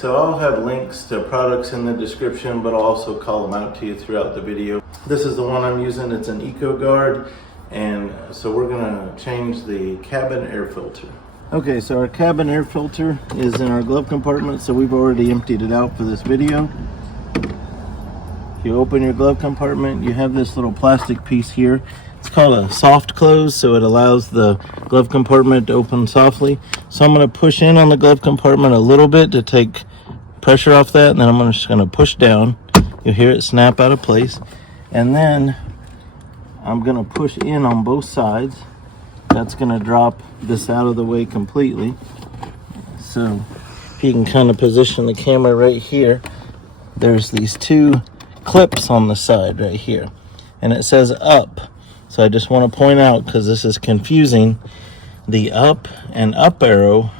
so I'll have links to products in the description, but I'll also call them out to you throughout the video. This is the one I'm using. It's an EcoGuard, and so we're gonna change the cabin air filter. Okay, so our cabin air filter is in our glove compartment, so we've already emptied it out for this video. If you open your glove compartment, you have this little plastic piece here. It's called a soft close, so it allows the glove compartment to open softly. So I'm going to push in on the glove compartment a little bit to take pressure off that, and then I'm just going to push down. You'll hear it snap out of place. And then I'm going to push in on both sides. That's going to drop this out of the way completely. So if you can kind of position the camera right here, there's these two clips on the side right here, and it says up. So I just want to point out, because this is confusing, the up and up arrow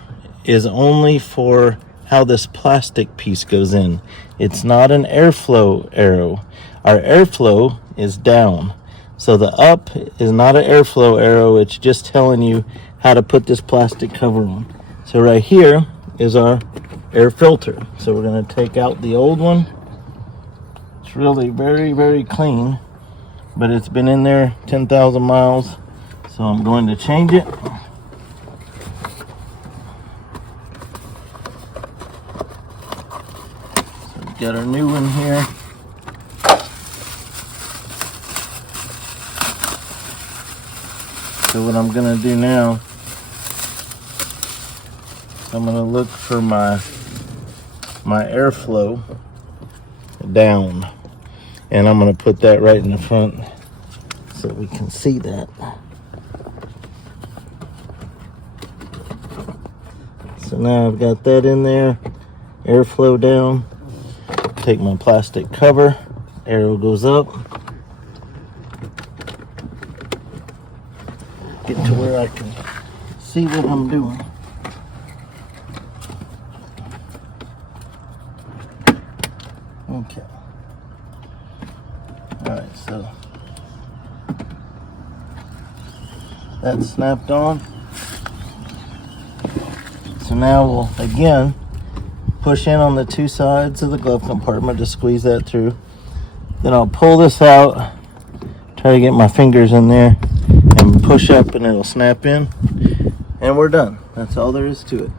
is only for how this plastic piece goes in. It's not an airflow arrow. Our airflow is down. So the up is not an airflow arrow, it's just telling you how to put this plastic cover on. So right here is our air filter. So we're going to take out the old one. It's really very, very clean, but it's been in there 10,000 miles. So I'm going to change it. So we've got our new one here. So what I'm gonna do now, I'm gonna look for my airflow down, and I'm gonna put that right in the front so we can see that. So now I've got that in there, airflow down. Take my plastic cover, arrow goes up. Get to where I can see what I'm doing. Okay. Alright, so that's snapped on. So now we'll again push in on the two sides of the glove compartment to squeeze that through. Then I'll pull this out, try to get my fingers in there, and push up, and it'll snap in, and we're done. That's all there is to it.